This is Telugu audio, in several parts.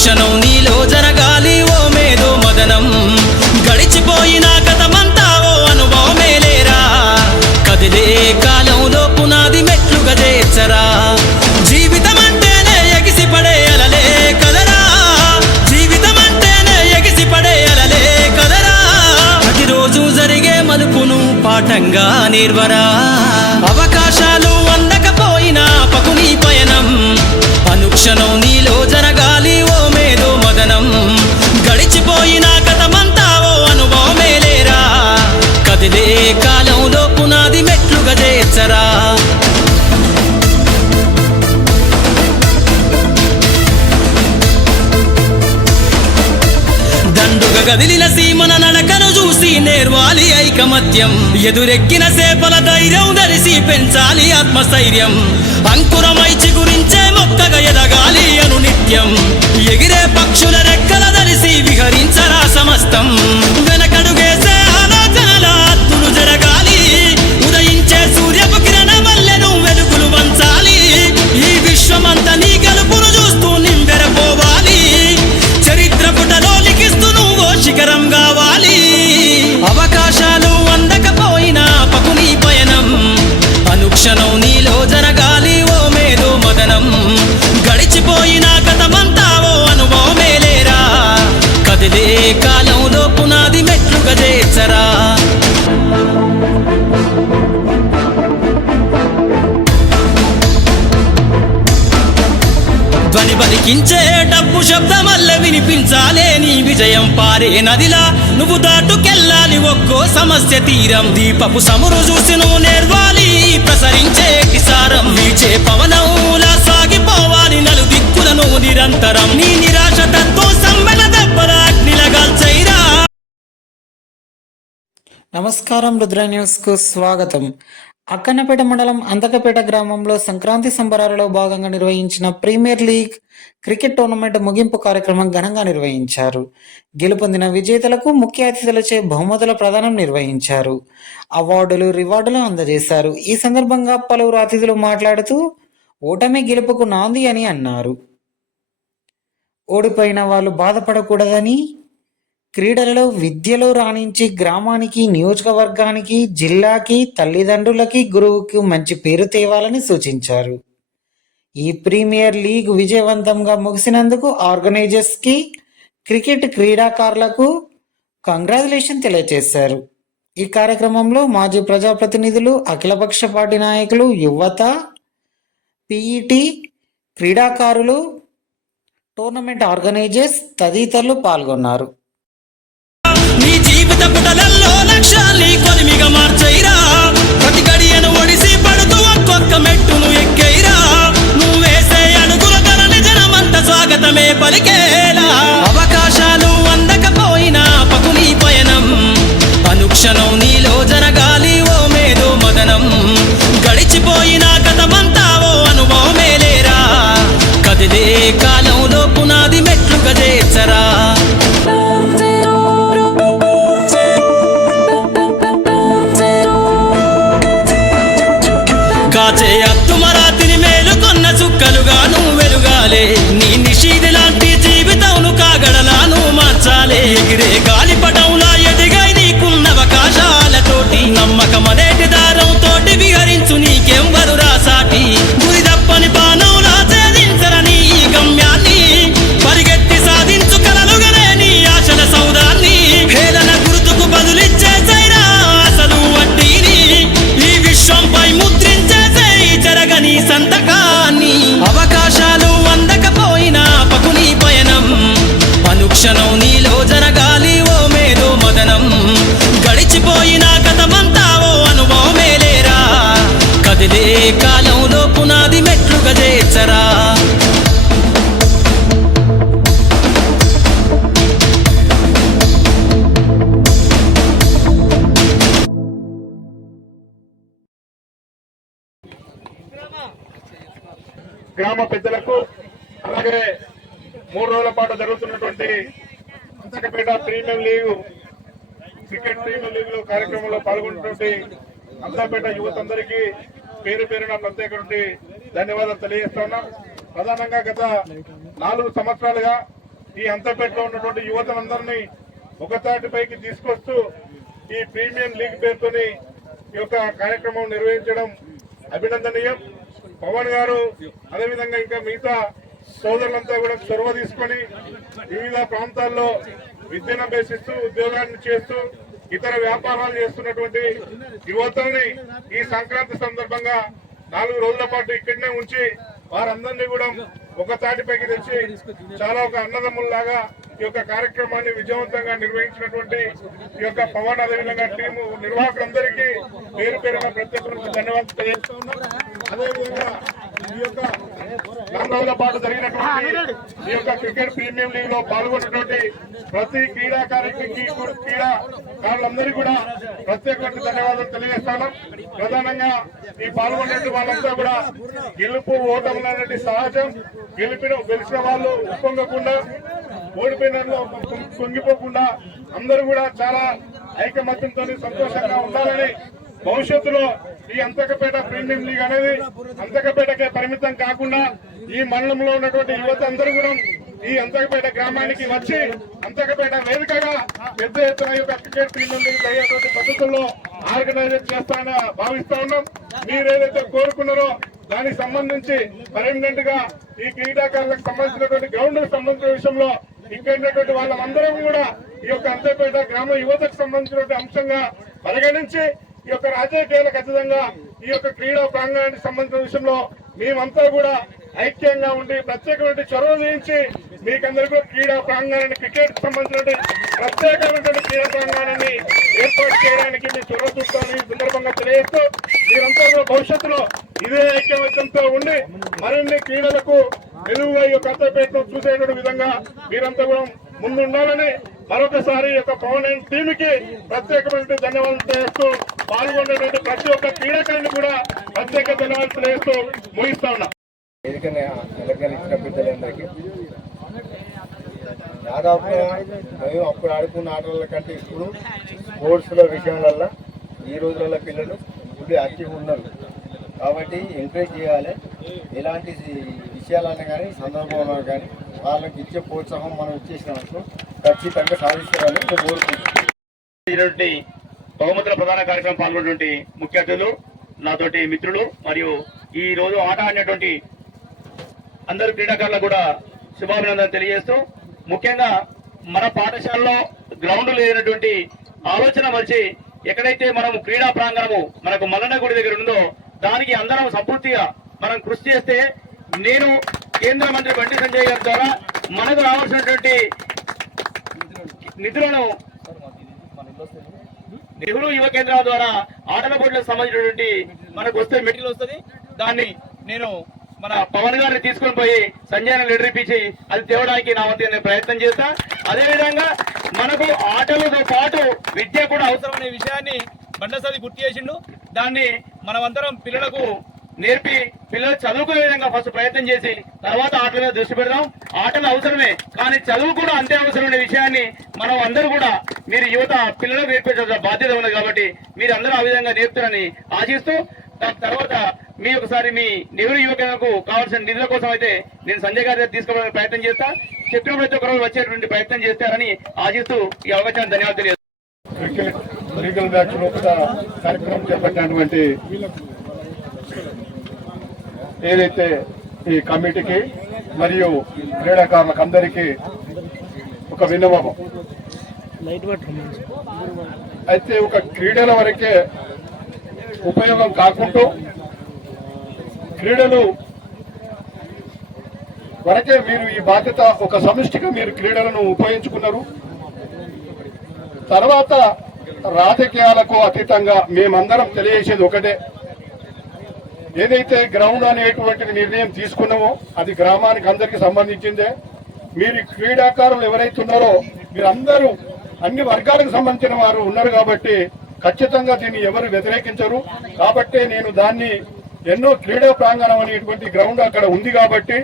అనుక్షణం నీలో జరగాలి ఓ మేధో మదనం గడిచిపోయిన గతమంతా ఓ అనుభవమే లేరా కదిలే కాలంలో పునాది మెట్లుగా చేర్చరా జీవితం అంటేనే ఎగిసిపడే అలలే కదరా జీవితం అంటేనే ఎగిసిపడే అలలే కదరా ప్రతిరోజు జరిగే మలుపును పాఠంగా నిర్వరా అవకాశాలు అందకపోయినా పకుని పయనం అనుక్షణం నీలో జరగాలి ఓ మేధో మదనం గడిచిపోయిన గతమంతా ఓ అనుభవమే లేరా కదిలే కాలంలో పునాది మెట్లుగా చేర్చరా దండుగా గదిలిన సీమన నడకను చూసి నేర్వాలి ఐకమత్యం ఎదురెక్కిన సేపల ధైర్యం ధరిసి పెంచాలి ఆత్మస్థైర్యం అంకురమై చిగురించే మొక్కగా ఎదగాలి అను నిత్యం ఎగిరే పక్షుల రెక్కల ధరిసి విహరించరా సమస్తం వెనకడుగేసే ఆలోచనల అత్తులు జరగాలి ఉదయించే సూర్యపు కిరణ వల్లెను వెలుగులు వంచాలి ఈ విశ్వమంతా నీ గలుపును చూస్తూ నింబెరపోవాలి చరిత్ర పుటలో లిఖిస్తూ నువ్వు శిఖరం కావాలి అవకాశాలు అందకపోయినా పకుని పయనం అనుక్షణం నీలో జరగాలి ఓ మేధో మదనం గడిచిపోయిన గతమంతా ఓ అనుభవమే లేరా కదిలే కాలంలో పునాది మెట్లుగా చేర్చరా ధ్వని బలికించే డబ్బు శబ్దమల్ల వినిపించాలే నీ విజయం పారే నదిలా నువ్వు దాటుకెళ్ళాలి ఒక్కో సమస్య తీరం దీపపు సమురు చూసి నువ్వు నేర్వాలి ప్రసరించే కిసారం వీచే పవనంలా సాగిపోవాలి నలు దిక్కులను నిరంతరం నీ నిరాశ తత్వం సమ్మెల దెబ్బల అగ్నిలగాల్చైరా. నమస్కారం, రుద్ర న్యూస్ కు స్వాగతం. అక్కన్నపేట మండలం అంతకపేట గ్రామంలో సంక్రాంతి సంబరాలలో భాగంగా నిర్వహించిన ప్రీమియర్ లీగ్ క్రికెట్ టోర్నమెంట్ ముగింపు కార్యక్రమం ఘనంగా నిర్వహించారు. గెలుపొందిన విజేతలకు ముఖ్య అతిథులచే బహుమతుల ప్రదానం నిర్వహించారు. అవార్డులు, రివార్డులు అందజేశారు. ఈ సందర్భంగా పలువురు అతిథులు మాట్లాడుతూ ఓటమి గెలుపుకు నాంది అని అన్నారు. ఓడిపోయిన వాళ్ళు బాధపడకూడదని, క్రీడలలో విద్యలో రాణించి గ్రామానికి, నియోజకవర్గానికి, జిల్లాకి, తల్లిదండ్రులకి, గురువుకి మంచి పేరు తేవాలని సూచించారు. ఈ ప్రీమియర్ లీగ్ విజయవంతంగా ముగిసినందుకు ఆర్గనైజర్స్కి, క్రికెట్ క్రీడాకారులకు కంగ్రాచులేషన్ తెలియజేశారు. ఈ కార్యక్రమంలో మాజీ ప్రజాప్రతినిధులు, అఖిలపక్ష పార్టీ నాయకులు, యువత, పీఈటీ, క్రీడాకారులు, టోర్నమెంట్ ఆర్గనైజర్స్ తదితరులు పాల్గొన్నారు. నీ జీవిత పుటలల్లో లక్ష్యాల్ని కొలిమిగా మార్చైరా ప్రతి గడియను ఒడిసి పడుతూ ఒక్కొక్క మెట్టును ఎక్కైరా నువ్వేసే అడుగుల ధరని జనమంత స్వాగతమే పలికేలా అవకాశాలు అందకపోయినా పకుని పయనం అనుక్షణం నీలో జరగాలి ఓ మేధో మదనం గడిచిపోయిన గతమంతా ఓ అనుభవమే లేరా కదిలే కాలంలో పునాది మెట్లుగా చేర్చరా కాచే అత్తుమరాతిని మేలుకొన్న చుక్కలుగా నువ్వు వెలుగాలే నీ నిషీది లాంటి జీవితంను కాగడలా నువ్వు మార్చాలే ఎగిరే గాలిపటంలా ఎదిగాయి నీకున్న అవకాశాలతోటి నమ్మకమనేటి దారంతోటి విహరించు నీకెంవరు రాసాటి గురి తప్పని బాణంలా ఛేదించరని ఈ గమ్యాన్ని పరిగెత్తి సాధించు కలలుగనే నీ ఆశల సౌదాన్ని హేళన గుర్తుకు బదులిచ్చేసైరా అసలు వడ్డీని ఈ విశ్వంపై ముద్రించే జరగని సంతకాన్ని అవకాశాలు అందకపోయినా పకుని పయనం అనుక్షణం నీలో జరగాలి ఓ మేధో మదనం గడిచిపోయిన గతమంతా ఓ అనుభవమే లేరా కదిలే కాలంలో పునాది మెట్లుగా చేర్చరా గ్రామ పెద్దలకు అలాగే 3 రోజుల పాటు జరుగుతున్నటువంటి Anthakapet premium league cricket premium league లో కార్యక్రమంలో పాల్గొన్నటువంటి అంతకపేట యువత అందరికీ పేరు పేరున ప్రత్యేక ధన్యవాదాలు తెలియజేస్తా ఉన్నాం. ప్రధానంగా గత 4 సంవత్సరాలుగా ఈ అంతర్పేటలో ఉన్నటువంటి యువతలందరినీ ఒకతాటిపైకి తీసుకొస్తూ ఈ ప్రీమియం లీగ్ పేరుతోని ఈ యొక్క కార్యక్రమం నిర్వహించడం అభినందనీయం. పవన్ గారు అదేవిధంగా ఇంకా మిగతా సోదరులంతా కూడా చొరవ తీసుకొని వివిధ ప్రాంతాల్లో విద్యను అభ్యసిస్తూ ఉద్యోగాన్ని చేస్తూ ఇతర వ్యాపారాలు చేస్తున్నటువంటి యువతని ఈ సంక్రాంతి సందర్భంగా 4 రోజుల పాటు ఇక్కడనే ఉంచి వారందరినీ కూడా ఒక తాటిపైకి తెచ్చి చాలా ఒక అన్నదమ్ముల్లాగా ఈ యొక్క కార్యక్రమాన్ని విజయవంతంగా నిర్వహించినటువంటి ఈ యొక్క పవన్ అదేవిధంగా టీము నిర్వాహకులందరికీ పేరు పేరున ప్రత్యేక ధన్యవాదాలు తెలియజేస్తూ ఉన్నాం. అదేవిధంగా ఈ యొక్క 4 రోజుల పాటు జరిగినటువంటి ఈ యొక్క క్రికెట్ ప్రీమియం లీగ్ లో పాల్గొన్నటువంటి ప్రతి క్రీడాకారులందరికీ కూడా ప్రత్యేకమైన ధన్యవాదాలు తెలియజేస్తాను. ప్రధానంగా ఈ పాల్గొన్నటువంటి వాళ్ళంతా కూడా గెలుపు ఓటములు అనేది సహజం. గెలిచిన వాళ్ళు ఉప్పొంగకుండా ఓడిపోయిన పొంగిపోకుండా అందరూ కూడా చాలా ఐకమత్యంతో సంతోషంగా ఉండాలని, భవిష్యత్తులో ఈ అంతకపేట ప్రీమియం లీగ్ అనేది అంతకపేటకే పరిమితం కాకుండా ఈ మండలంలో ఉన్నటువంటి యువత అందరూ కూడా ఈ అంతకపేట గ్రామానికి వచ్చి అంతకపేట వేదికగా పెద్ద ఎత్తున యొక్క క్రికెట్ ప్రీమియం లీగ్ అయ్యేటువంటి పద్ధతుల్లో ఆర్గనైజ్ చేస్తానని భావిస్తా ఉన్నాం. మీరేదైతే కోరుకున్నారో దానికి సంబంధించి పర్మనెంట్ గా ఈ క్రీడాకారులకు సంబంధించినటువంటి గ్రౌండ్ సంబంధించిన విషయంలో ఇక్కడ వాళ్ళందరం కూడా ఈ యొక్క అంతర్పేట గ్రామ యువతకు సంబంధించినటువంటి అంశంగా పరిగణించి ఈ యొక్క రాజకీయాలకు ఖచ్చితంగా ఈ యొక్క క్రీడా ప్రాంగణానికి సంబంధించిన విషయంలో మేమంతా కూడా ఐక్యంగా ఉండి ప్రత్యేకమైన చొరవ చేయించి మీకందరికీ కూడా క్రీడా ప్రాంగణాన్ని క్రికెట్ సంబంధించిన ప్రత్యేకమైనటువంటి క్రీడా ప్రాంగణాన్ని ఏర్పాటు చేయడానికి మీ చొరవ చూస్తామని సందర్భంగా తెలియజేస్తూ మీరంతా కూడా భవిష్యత్తులో ఇదే ఐక్యమత్యంతో ఉండి మరిన్ని క్రీడలకు మెరుగుగా ఈ యొక్క అంతర్పేటను చూసేటువంటి విధంగా మీరంతా కూడా ముందుండాలని మరొకసారి యొక్క పవన్ టీమ్ కి ప్రత్యేకమైన ధన్యవాదాలు తెలియజేస్తూ పాల్గొనేటువంటి ప్రతి ఒక్క క్రీడాకారుని కూడా ప్రత్యేక ధన్యవాదాలు తెలియజేస్తూ ముగిస్తా ఉన్నా. ఇచ్చిన పెద్దలందరికీ దాదాపుగా మేము అప్పుడు ఆడుకున్న ఆటల కంటే ఇప్పుడు స్పోర్ట్స్ల విషయంలో ఈ రోజులలో పిల్లలు ఫుల్ యాక్టివ్ ఉన్నారు కాబట్టి ఎంకరేజ్ చేయాలి. ఎలాంటి విషయాలన్నా కానీ సందర్భంలో కానీ వాళ్ళకి ఇచ్చే ప్రోత్సాహం మనం ఇచ్చేసినప్పుడు ఖచ్చితంగా సాధిస్తారని మేము కోరుకుంటున్నాం. బహుమతుల ప్రధాన కార్యక్రమం పాల్గొన్నటువంటి ముఖ్య అతిథులు, నాతోటి మిత్రులు మరియు ఈ రోజు ఆట ఆడినటువంటి అందరు క్రీడాకారులకు కూడా శుభాభినందనలు తెలియజేస్తూ, ముఖ్యంగా మన పాఠశాలలో గ్రౌండ్ లేనటువంటి ఆలోచన వచ్చి ఎక్కడైతే మనం క్రీడా ప్రాంగణము మనకు మల్లన్న గుడి దగ్గర ఉందో దానికి అందరం సంపూర్తిగా మనం కృషి చేస్తే నేను కేంద్ర మంత్రి బండి సంజయ్ గారి ద్వారా మనకు రావాల్సినటువంటి నిధులను నెహ్రూ యువ కేంద్రాల ద్వారా ఆటల పోటీలకు సంబంధించినటువంటి మనకు వస్తే మెటీరియల్ వస్తుంది. దాన్ని నేను మన పవన్ గారిని తీసుకొని పోయి సంజయ్ లెటర్ ఇప్పించి అది తేవడానికి నా వంతు నేను ప్రయత్నం చేస్తా. అదేవిధంగా మనకు ఆటలతో పాటు విద్య కూడా అవసరమనే విషయాన్ని బండసాది గుర్తు చేసిండు. దాన్ని మనమందరం పిల్లలకు నేర్పి పిల్లలు చదువుకునే విధంగా ఫస్ట్ ప్రయత్నం చేసి తర్వాత ఆటల మీద దృష్టి పెడదాం. ఆటలు అవసరమే కానీ చదువు కూడా అంతే అవసరమైన విషయాన్ని మనం అందరూ కూడా మీరు యువత పిల్లలకు నేర్పించాల్సిన బాధ్యత ఉన్నది కాబట్టి మీరు అందరూ ఆ విధంగా నేర్పుతారని ఆశిస్తూ, తర్వాత మీ ఒకసారి మీ నెహ్రూ యువకులకు కావాల్సిన నిధుల కోసం అయితే నేను సంజయ్ గారి దగ్గర తీసుకోవడానికి ప్రయత్నం చేస్తా. చెప్పిన ప్రతి ఒక్కరు వచ్చేటువంటి ప్రయత్నం చేస్తారని ఆశిస్తూ ఈ అవకాశాన్ని ధన్యవాదాలు తెలియజేస్తాను. క్రికెట్ లీగల్ మ్యాచ్ లోపల కార్యక్రమం చేపట్టినటువంటి ఏదైతే ఈ కమిటీకి మరియు క్రీడాకారులకు అందరికీ ఒక విన్నపం. అయితే ఒక క్రీడల వరకే ఉపయోగం కాకుండా క్రీడలు వరకే మీరు ఈ బాధ్యత ఒక సమిష్టిగా మీరు క్రీడలను ఉపయోగించుకున్నారు. తర్వాత రాజకీయాలకు అతీతంగా మేమందరం తెలియజేసేది ఒకటే, ఏదైతే గ్రౌండ్ అనేటువంటి నిర్ణయం తీసుకున్నామో అది గ్రామానికి అందరికీ సంబంధించిందే. మీరు క్రీడాకారులు ఎవరైతే ఉన్నారో మీరందరూ అన్ని వర్గాలకు సంబంధించిన వారు ఉన్నారు కాబట్టి ఖచ్చితంగా దీన్ని ఎవరు వ్యతిరేకించరు. కాబట్టి నేను దాన్ని ఎన్నో క్రీడా ప్రాంగణం అనేటువంటి గ్రౌండ్ అక్కడ ఉంది కాబట్టి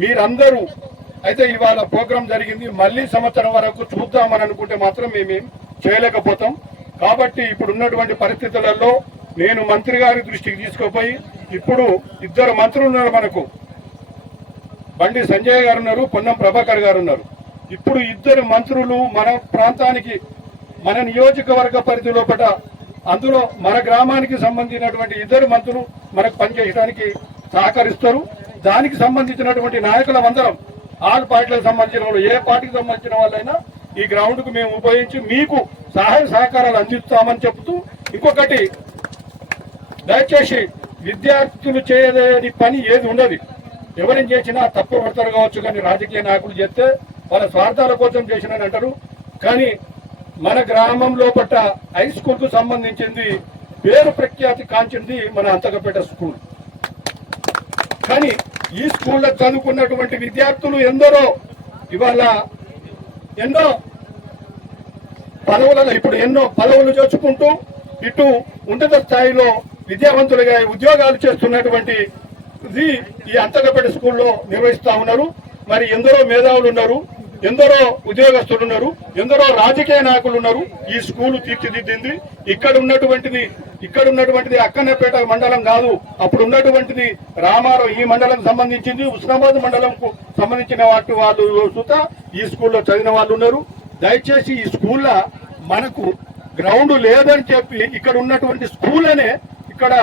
మీరందరూ అయితే ఇవాళ ప్రోగ్రాం జరిగింది, మళ్ళీ సంవత్సరం వరకు చూద్దామని అనుకుంటే మాత్రం మేమేం చేయలేకపోతాం. కాబట్టి ఇప్పుడు ఉన్నటువంటి పరిస్థితులలో నేను మంత్రి గారి దృష్టికి తీసుకుపోయి, ఇప్పుడు 2 మంత్రులు ఉన్నారు మనకు, బండి సంజయ్ గారు ఉన్నారు, పొన్నం ప్రభాకర్ గారు ఉన్నారు. ఇప్పుడు ఇద్దరు మంత్రులు మన ప్రాంతానికి మన నియోజకవర్గ పరిధి లోపల అందులో మన గ్రామానికి సంబంధించినటువంటి ఇద్దరు మంత్రులు మనకు పనిచేయడానికి సహకరిస్తారు. దానికి సంబంధించినటువంటి నాయకులందరం ఆల్ పార్టీలకు సంబంధించిన వాళ్ళు, ఏ పార్టీకి సంబంధించిన వాళ్ళైనా ఈ గ్రౌండ్ కు మేము ఉపయోగించి మీకు సహాయ సహకారాలు అందిస్తామని చెప్తూ, ఇంకొకటి దయచేసి విద్యార్థులు చేయలేని పని ఏది ఉండదు. ఎవరిని చేసినా తప్పు పడతారు కావచ్చు, కానీ రాజకీయ నాయకులు చేస్తే వాళ్ళ స్వార్థాల కోసం చేసినని అంటారు. కానీ మన గ్రామంలో పట్ట హై స్కూల్ కు సంబంధించింది పేరు ప్రఖ్యాతి కాంచింది మన అంతకపేట స్కూల్. కానీ ఈ స్కూల్లో చదువుకున్నటువంటి విద్యార్థులు ఎందరో ఇవాళ ఎన్నో పదవులలో ఇప్పుడు ఎన్నో పదవులు చేసుకుంటూ ఇటు ఉన్నత స్థాయిలో విద్యావంతులుగా ఉద్యోగాలు చేస్తున్నటువంటి ఈ అంతకపేట స్కూల్లో నిర్వహిస్తా ఉన్నారు. మరి ఎందరో మేధావులు ఉన్నారు, ఎందరో ఉద్యోగస్తులు ఉన్నారు, ఎందరో రాజకీయ నాయకులు ఉన్నారు. ఈ స్కూలు తీర్చిదిద్దింది. ఇక్కడ ఉన్నటువంటిది అక్కన్నపేట మండలం కాదు, అప్పుడు ఉన్నటువంటిది రామారావు ఈ మండలం సంబంధించింది, ఉస్మానాబాద్ మండలంకు సంబంధించిన వాళ్ళు సుత ఈ స్కూల్లో చదివిన వాళ్ళు ఉన్నారు. దయచేసి ఈ స్కూల్లో మనకు గ్రౌండ్ లేదని చెప్పి ఇక్కడ ఉన్నటువంటి స్కూల్ అనే ఇక్కడ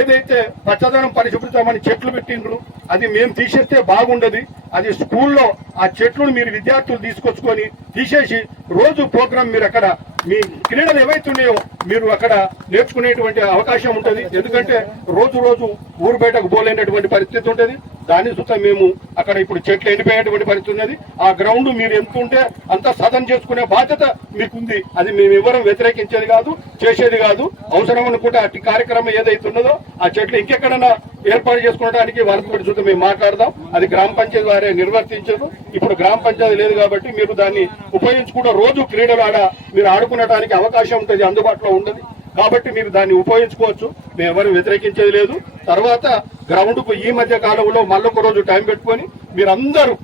ఏదైతే పచ్చదనం పరిశుభ్రతమని చెట్లు పెట్టిండ్రు అది మేము తీసేస్తే బాగుండదు. అది స్కూల్లో ఆ చెట్లను మీరు విద్యార్థులు తీసుకొచ్చుకొని తీసేసి రోజు ప్రోగ్రాం మీరు అక్కడ మీ క్రీడలు ఏవైతున్నాయో మీరు అక్కడ నేర్చుకునేటువంటి అవకాశం ఉంటుంది. ఎందుకంటే రోజు ఊరు బయటకు పోలేనటువంటి పరిస్థితి ఉంటుంది. దాని సుత మేము అక్కడ ఇప్పుడు చెట్లు ఎండిపోయేటువంటి పరిస్థితి ఉన్నది. ఆ గ్రౌండ్ మీరు ఎంత ఉంటే అంత సాధన చేసుకునే బాధ్యత మీకుంది. అది మేము ఎవరం వ్యతిరేకించేది కాదు, చేసేది కాదు. అవసరం అనుకుంటే అట్టి కార్యక్రమం ఏదైతే ఉన్నదో ఆ చెట్లు ఇంకెక్కడైనా ఏర్పాటు చేసుకోవడానికి వాళ్ళతో చూస్తే మేము మాట్లాడదాం. అది గ్రామ పంచాయతీ వారే నిర్వర్తించదు. ఇప్పుడు గ్రామ పంచాయతీ లేదు కాబట్టి మీరు దాన్ని ఉపయోగించుకుంటూ రోజు క్రీడలు మీరు ఆడుకునడానికి అవకాశం ఉంటుంది, అందుబాటులో ఉండదు. కాబట్టి మీరు దాన్ని ఉపయోగించుకోవచ్చు. మేము ఎవరు వ్యతిరేకించేది లేదు. తర్వాత గ్రౌండ్ కు ఈ మధ్య కాలంలో మళ్ళొక రోజు టైం పెట్టుకొని మీరందరూ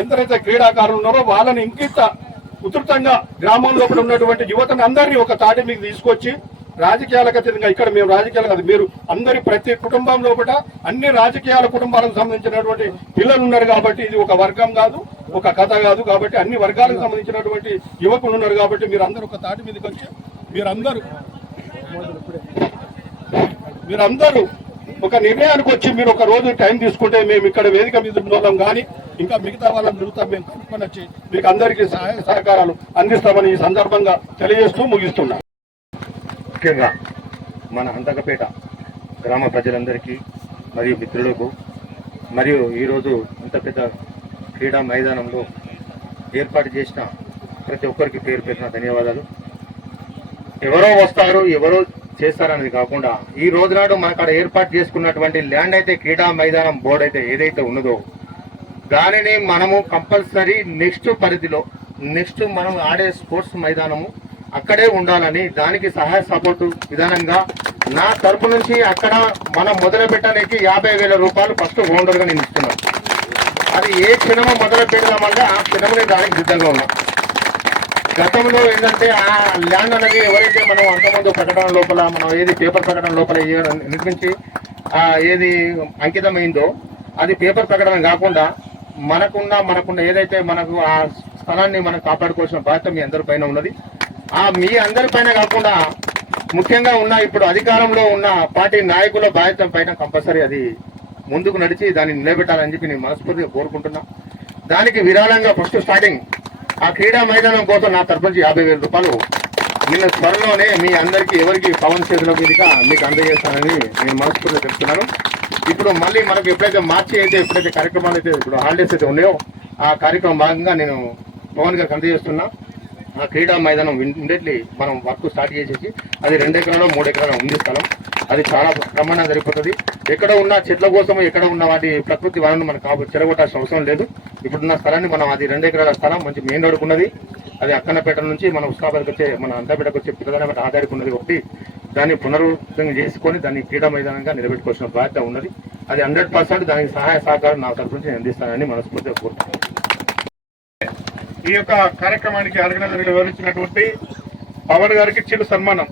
ఎందరైతే క్రీడాకారులు ఉన్నారో వాళ్ళని ఇంకింత ఉధృతంగా గ్రామం లోపల ఉన్నటువంటి యువతను అందరినీ ఒక తాటి మీకు తీసుకొచ్చి రాజకీయాలకు అతీతంగా ఇక్కడ మేము రాజకీయాలు కాదు, మీరు అందరి ప్రతి కుటుంబం లోపల అన్ని రాజకీయాల కుటుంబాలకు సంబంధించినటువంటి పిల్లలు ఉన్నారు. కాబట్టి ఇది ఒక వర్గం కాదు, ఒక కథ కాదు. కాబట్టి అన్ని వర్గాలకు సంబంధించినటువంటి యువకులు ఉన్నారు. కాబట్టి మీరందరూ ఒక తాటి మీదకి వచ్చి మీరందరూ ఒక నిర్ణయానికి వచ్చి మీరు ఒక రోజు టైం తీసుకుంటే మేము ఇక్కడ వేదిక మీద ఉండడం కానీ ఇంకా మిగతా వాళ్ళని తిరుగుతాం. మేము కనుక్కొని వచ్చి మీకు అందరికీ సహాయ సహకారాలు అందిస్తామని ఈ సందర్భంగా తెలియజేస్తూ ముగిస్తున్నాం. ముఖ్యంగా మన అంతకపేట గ్రామ ప్రజలందరికీ మరియు మిత్రులకు మరియు ఈరోజు ఇంత పెద్ద క్రీడా మైదానంలో ఏర్పాటు చేసిన ప్రతి ఒక్కరికి పేరు పేరున ధన్యవాదాలు. ఎవరో వస్తారు ఎవరో చేస్తారనేది కాకుండా ఈ రోజు నాడు మనకు ఏర్పాటు చేసుకున్నటువంటి ల్యాండ్ అయితే క్రీడా మైదానం బోర్డు అయితే ఏదైతే ఉన్నదో దానిని మనము కంపల్సరీ నెక్స్ట్ పరిధిలో నెక్స్ట్ మనం ఆడే స్పోర్ట్స్ మైదానము అక్కడే ఉండాలని దానికి సహాయ సపోర్టు విధానంగా నా తరపు నుంచి అక్కడ మనం మొదలు పెట్టడానికి 50,000 రూపాయలు ఫస్ట్ ఓనర్గా నేను ఇస్తున్నాను. అది ఏ క్షణము మొదలు పెడదామంటే ఆ క్షణమునే దానికి సిద్ధంగా ఉన్నాం. గతంలో ఏంటంటే ఆ ల్యాండ్ అనేది ఎవరైతే మనం అంతకుముందు ప్రకటన లోపల మనం ఏది పేపర్ ప్రకటన లోపల నిర్మించి ఏది అంకితమైందో అది పేపర్ ప్రకటన కాకుండా మనకున్న ఏదైతే మనకు ఆ స్థలాన్ని మనం కాపాడుకోవాల్సిన బాధ్యత మీ అందరి పైన ఉన్నది. మీ అందరి పైన కాకుండా ముఖ్యంగా ఉన్న ఇప్పుడు అధికారంలో ఉన్న పార్టీ నాయకుల బాధ్యత పైన కంపల్సరీ అది ముందుకు నడిచి దాన్ని నిలబెట్టాలని చెప్పి నేను మనస్ఫూర్తిగా కోరుకుంటున్నా. దానికి విరాళంగా ఫస్ట్ స్టార్టింగ్ ఆ క్రీడా మైదానం కోసం నా తరపు నుంచి 50,000 రూపాయలు నిన్న త్వరలోనే మీ అందరికీ ఎవరికి పవన్ చేతుల మీదుగా మీకు అందజేస్తానని నేను మనస్ఫూర్తిగా చెప్తున్నాను. ఇప్పుడు మళ్ళీ మనకు ఎప్పుడైతే కార్యక్రమాలు అయితే ఇప్పుడు హాలిడేస్ అయితే ఉన్నాయో ఆ కార్యక్రమం భాగంగా నేను పవన్ గారికి అందజేస్తున్నా. ఆ క్రీడా మైదానం ఇమ్మీడియట్లీ మనం వర్క్ స్టార్ట్ చేసేసి అది 2 ఎకరాలు 3 ఎకరాలు ఉంది స్థలం. అది చాలా ప్రమాణంగా సరిపోతుంది. ఎక్కడ ఉన్న చెట్ల కోసం ఎక్కడ ఉన్న వాటి ప్రకృతి వనరులు మనకు చెరగొట్టాల్సిన అవసరం లేదు. ఇప్పుడున్న స్థలాన్ని మనం అది 2 ఎకరాల స్థలం మంచి మెయిన్ రోడ్కు ఉన్నది. అది అక్కన్నపేట నుంచి మన ఉస్మానాబాద్కి వచ్చే మన అంతపేటకు వచ్చే ప్రధానమైన ఆధారికి ఉన్నది. ఒకటి దాన్ని పునరుద్ధరణ చేసుకొని దాన్ని క్రీడా మైదానంగా నిలబెట్టుకోవాల్సిన బాధ్యత ఉన్నది. అది 100% దానికి సహాయ సహకారం నా తరఫు నుంచి అందిస్తానని మనస్ఫూర్తిగా కోరుతున్నాను. ఈ యొక్క కార్యక్రమానికి ఆర్గనైజర్ వివరించినటువంటి పవన్ గారికి చిన్న సన్మానం.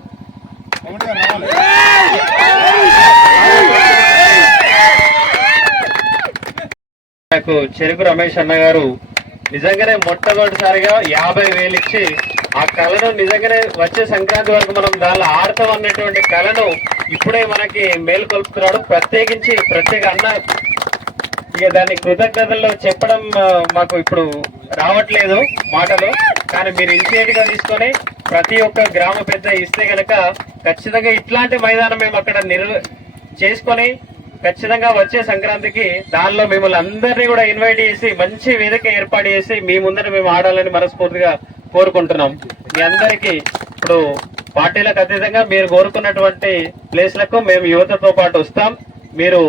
నాకు చెరుకు రమేష్ అన్న గారు నిజంగానే మొట్టమొదటిసారిగా 50,000 ఇచ్చి ఆ కళను నిజంగానే వచ్చే సంక్రాంతి వరకు మనం దానిలో ఆడతాం అన్నటువంటి కళను ఇప్పుడే మనకి మేలుకొల్పుతున్నాడు. ప్రత్యేక అన్న ఇక దాన్ని కృతజ్ఞతల్లో చెప్పడం మాకు ఇప్పుడు రావట్లేదు మాటలు, కానీ మీరు ఇనిషియేటివ్ గా తీసుకొని ప్రతి ఒక్క గ్రామ పెద్ద ఇస్తే గనక ఖచ్చితంగా ఇట్లాంటి మైదానం మేము అక్కడ చేసుకొని ఖచ్చితంగా వచ్చే సంక్రాంతికి దానిలో మిమ్మల్ని అందరినీ కూడా ఇన్వైట్ చేసి మంచి వేదిక ఏర్పాటు చేసి మీ ముందర మేము ఆడాలని మనస్ఫూర్తిగా కోరుకుంటున్నాం. మీ అందరికీ ఇప్పుడు పార్టీలకు అతీతంగా మీరు కోరుకున్నటువంటి ప్లేస్లకు మేము యువతతో పాటు వస్తాం. మీరు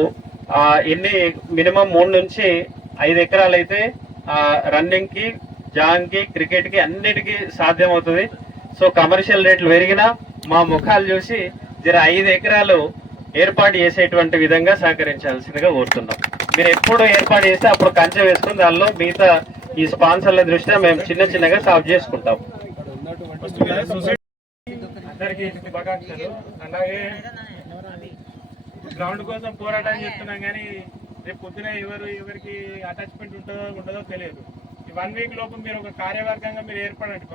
మినిమం 3 నుంచి 5 ఎకరాలు అయితే రన్నింగ్ కి, జాగింగ్ కి, క్రికెట్ కి అన్నిటికీ సాధ్యం అవుతుంది. సో కమర్షియల్ రేట్లు పెరిగినా మా ముఖాలు చూసి 5 ఎకరాలు ఏర్పాటు చేసేటువంటి విధంగా సహకరించాల్సిందిగా కోరుతున్నాం. మీరు ఎప్పుడు ఏర్పాటు చేస్తే అప్పుడు కంచె వేసుకుని దానిలో మిగతా ఈ స్పాన్సర్ల దృష్ట్యా మేము చిన్నగా సాల్వ్ చేసుకుంటాం. అందరికీ శుభాకాంక్షలు. అలాగే గ్రౌండ్ కోసం పోరాటం చేస్తున్నాం, కానీ రేపు పొద్దున ఎవరికి అటాచ్మెంట్ ఉండదో తెలియదు. ఈ 1 వీక్ లోపు మీరు ఒక కార్యవర్గంగా మీరు ఏర్పడండి.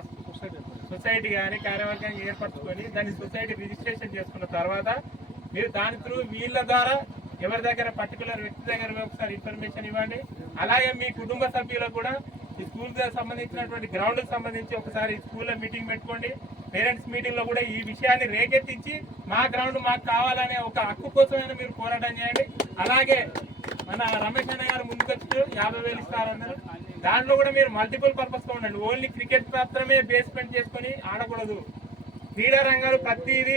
సొసైటీ కానీ కార్యవర్గంగా ఏర్పరచుకొని దాన్ని సొసైటీ రిజిస్ట్రేషన్ చేసుకున్న తర్వాత మీరు దాని త్రూ వీళ్ళ ద్వారా ఎవరి దగ్గర పర్టికులర్ వ్యక్తి దగ్గర ఒకసారి ఇన్ఫర్మేషన్ ఇవ్వండి. అలాగే మీ కుటుంబ సభ్యులకు కూడా ఈ స్కూల్ సంబంధించినటువంటి గ్రౌండ్ సంబంధించి ఒకసారి స్కూల్లో మీటింగ్ పెట్టుకోండి. పేరెంట్స్ మీటింగ్ లో కూడా ఈ విషయాన్ని రేకెత్తించి మా గ్రౌండ్ మాకు కావాలనే ఒక హక్కు కోసమైనా మీరు పోరాటం చేయండి. అలాగే మన రమేష్ అన్న గారు ముందుకొచ్చి 50,000 ఇస్తారన్నారు. దాంట్లో కూడా మీరు మల్టిపుల్ పర్పస్ తో ఉండండి. ఓన్లీ క్రికెట్ మాత్రమే బేస్మెంట్ చేసుకుని ఆడకూడదు. క్రీడా రంగాలు ప్రతిదీ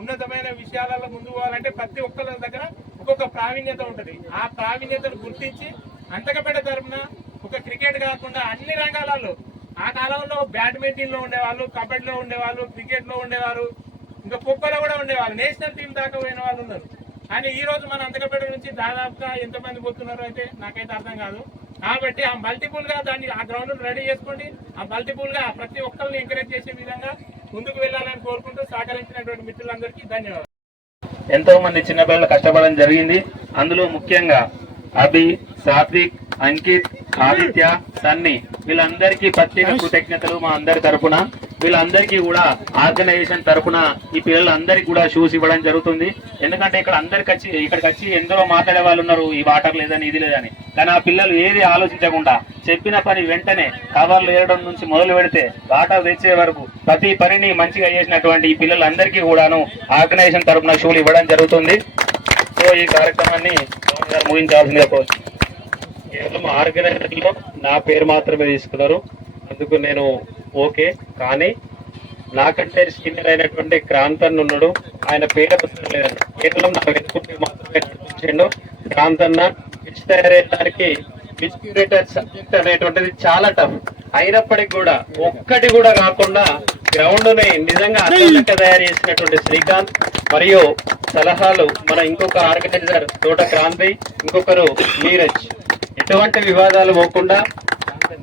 ఉన్నతమైన విషయాలలో ముందు పోవాలంటే ప్రతి ఒక్కరి దగ్గర ఒక్కొక్క ప్రావీణ్యత ఉంటుంది. ఆ ప్రావీణ్యతను గుర్తించి అంతకపేట తరఫున ఒక క్రికెట్ కాకుండా అన్ని రంగాలలో ఆ కాలంలో బ్యాడ్మింటన్ లో ఉండేవాళ్ళు, కబడ్డీలో ఉండేవాళ్ళు, క్రికెట్ లో ఉండేవారు, ఇంకా ఖోఖోలో కూడా ఉండేవాళ్ళు, నేషనల్ టీం దాకా పోయిన వాళ్ళు ఉన్నారు. కానీ ఈ రోజు మన అంతకపేట నుంచి దాదాపుగా ఎంతమంది పోతున్నారు అయితే నాకైతే అర్థం కాదు. కాబట్టి ఆ మల్టిపుల్ గా దాన్ని ఆ గ్రౌండ్ రెడీ చేసుకోండి. ఆ మల్టిపుల్ గా ప్రతి ఒక్కరిని ఎంకరేజ్ చేసే విధంగా ముందుకు వెళ్ళాలని కోరుకుంటూ సహకరించినటువంటి మిత్రులందరికీ ధన్యవాదాలు. ఎంతో మంది చిన్న పిల్లలు కష్టపడడం జరిగింది. అందులో ముఖ్యంగా అభి, సాత్విక్, అంకిత్, ఆదిత్య, సన్నీ వీళ్ళందరికీ ప్రత్యేక కృతజ్ఞతలు మా అందరి తరపున. వీళ్ళందరికీ కూడా ఆర్గనైజేషన్ తరపున ఈ పిల్లలందరికీ కూడా షూస్ ఇవ్వడం జరుగుతుంది. ఎందుకంటే ఇక్కడికి వచ్చి ఎందరో మాట్లాడే వాళ్ళు ఉన్నారు, ఈ వాటర్ లేదని ఇది లేదని. కానీ ఆ పిల్లలు ఏది ఆలోచించకుండా చెప్పిన పని వెంటనే కవర్లు వేయడం నుంచి మొదలు పెడితే వాటర్ తెచ్చే వరకు ప్రతి పనిని మంచిగా చేసినటువంటి ఈ పిల్లలందరికీ కూడాను ఆర్గనైజేషన్ తరపున షూలు ఇవ్వడం జరుగుతుంది. సో ఈ కార్యక్రమాన్ని ముగించాల్సిందిగా కోరుతున్నాను. కేవలం ఆర్గనైజర్లో నా పేరు మాత్రమే తీసుకున్నారు, అందుకు నేను ఓకే. కానీ నాకంటే సీనియర్ అయినటువంటి క్రాంతన్ ఉన్నాడు, ఆయన పేరు అవసరం లేదండి, కేవలం నా వెతుకుంటే మాత్రమే నడిపించిండు. క్రాంతన్న పిచ్ తయారయ్యడానికి పిచ్ క్యూరేటర్ సబ్జెక్ట్ అనేటువంటిది చాలా టఫ్ అయినప్పటికీ కూడా ఒక్కటి కూడా కాకుండా గ్రౌండ్ ని నిజంగా అత్యంత తయారు చేసినటువంటి శ్రీకాంత్ మరియు సలహాలు మన ఇంకొక ఆర్గనైజర్ తోట క్రాంతి, ఇంకొకరు నీరజ్. ఎటువంటి వివాదాలు పోకుండా